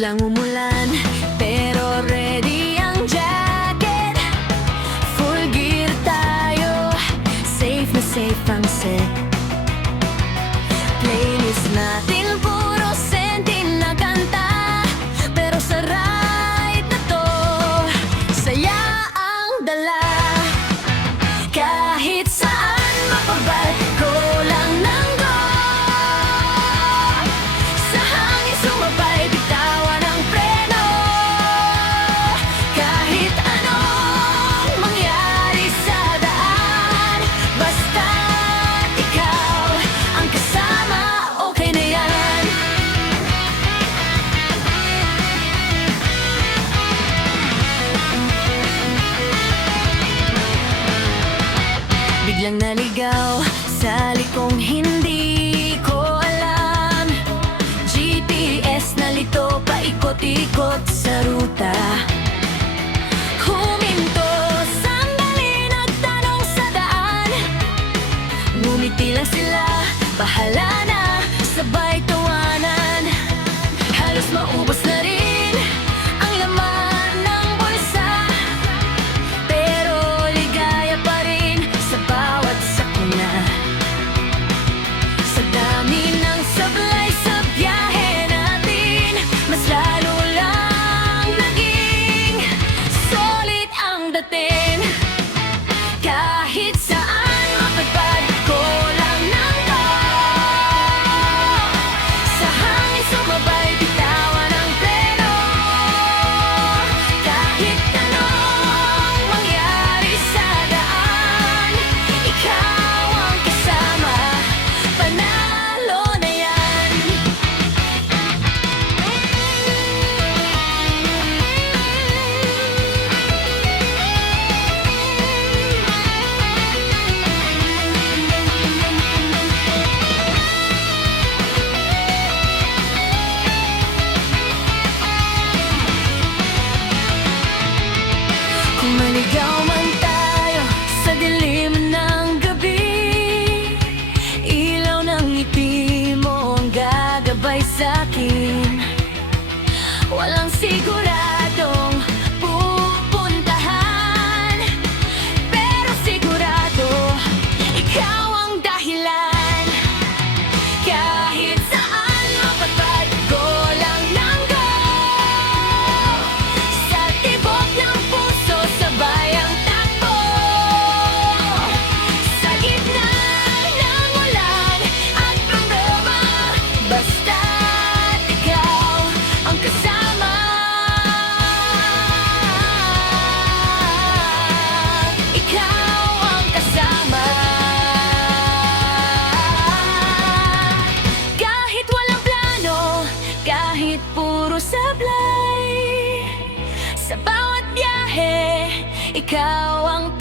Biglang umulan, pero ready ang jacket. Full gear tayo, safe na safe ang set. Playlist natin puro senti na kanta, pero sa ride na to, saya ang dala. Kahit saan mapabad, go lang ng go. Sa hangin sumabay, bitawan ang preno. Kahit anong mangyari sa daan, basta't ikaw ang kasama, okay na yan. Biglang naligaw sa likong hindi ko alam. GPS nalito, paikot-ikot sa ruta. Huminto, sandali, nagtanong sa daan. Ngumiti lang sila, bahala na, sabay tawanan. Halos maubos na rin ang laman ng bulsa, pero ligaya pa rin sa bawat sakuna. Sa dami ng sablay sa biyahe natin, mas lalo lang naging solid ang dating. Kahit saan mapadpad, go lang ng go. Sa hangin sumabay, bitawan ang preno. Kahit anong mangyari sa daan, ikaw ang kasama, panalo na yan. Kung maligaw man tayo sa dilim ng gabi, ilaw ng ngiti mo ang gagabay sa'kin. Walang siguradong pupuntahan, pero sigurado ikaw ang dahilan. Kahit saan mapadpad, go lang ng go. Sa tibok ng puso, sabay ang takbo. Sa gitna ng ulan at problema, basta't ikaw ang kasama. Ikaw ang kasama. Kahit walang plano, kahit puro sablay, sa bawat biyahe, ikaw ang